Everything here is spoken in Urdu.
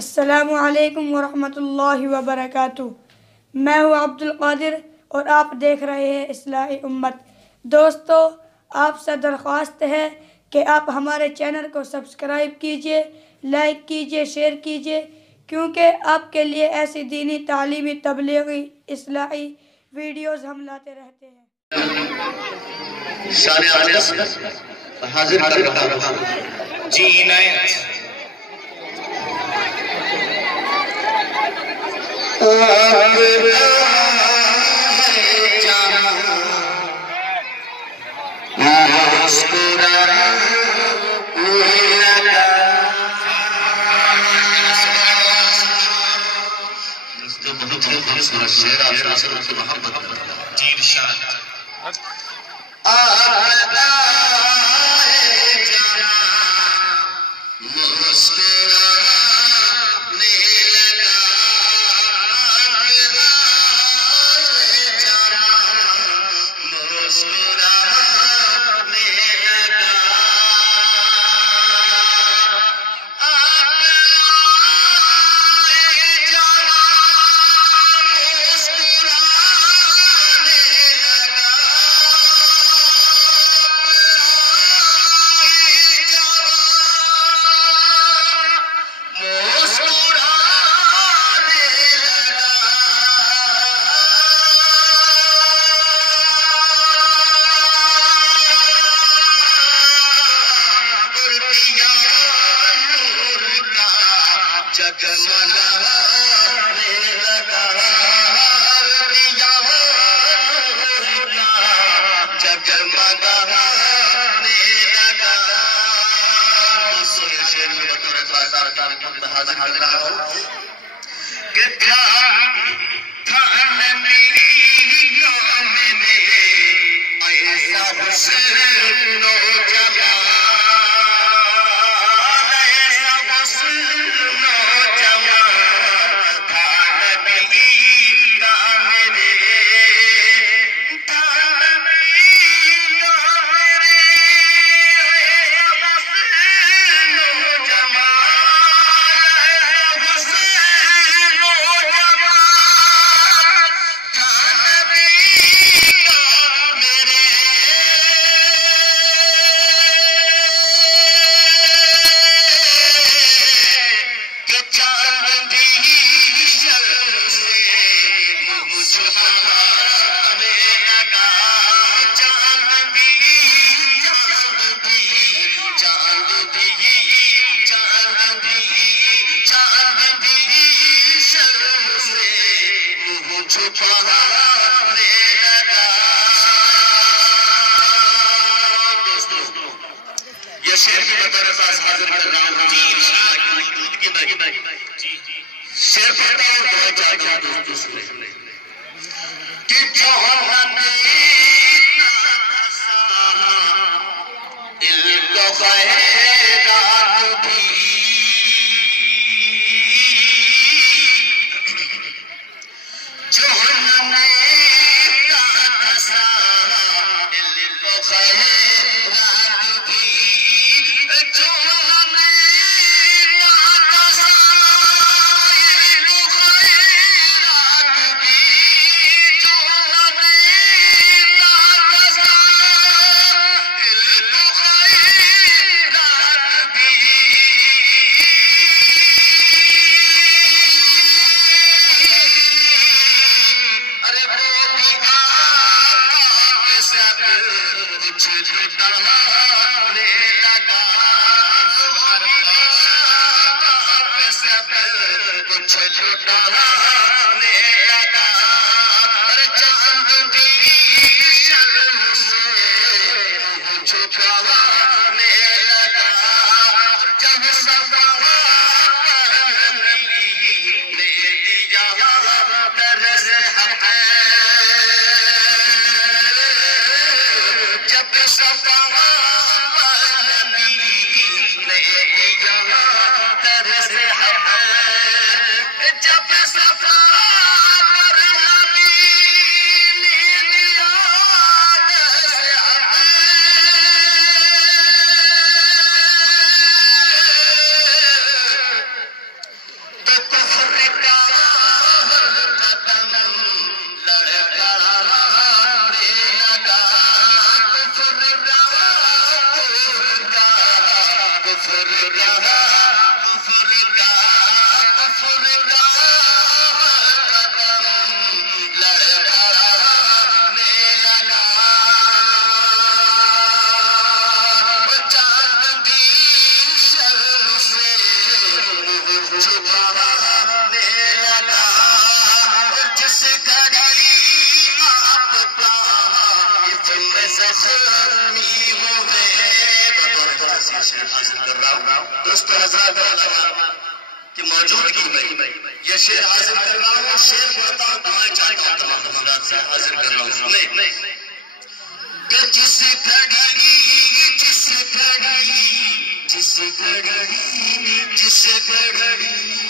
السلام علیکم ورحمۃ اللہ وبرکاتہ۔ میں ہوں عبد القادر اور آپ دیکھ رہے ہیں اصلاحی امت۔ دوستو، آپ سے درخواست ہے کہ آپ ہمارے چینل کو سبسکرائب کیجئے، لائک کیجئے، شیئر کیجئے، کیونکہ آپ کے لیے ایسی دینی، تعلیمی، تبلیغی، اصلاحی ویڈیوز ہم لاتے رہتے ہیں۔ شان عاجز حاضر کر رہا ہوں جی عنایت کہ موجودگی میں یہ شعر حاضر کر رہا ہوں. شعر پڑھتا ہوں دعائیں چاہتا ہوں تمام حضرات سے حاضر کر رہا ہوں. سنیں کہ جس گھڑی جس گھڑی جس گھڑی جس گھڑی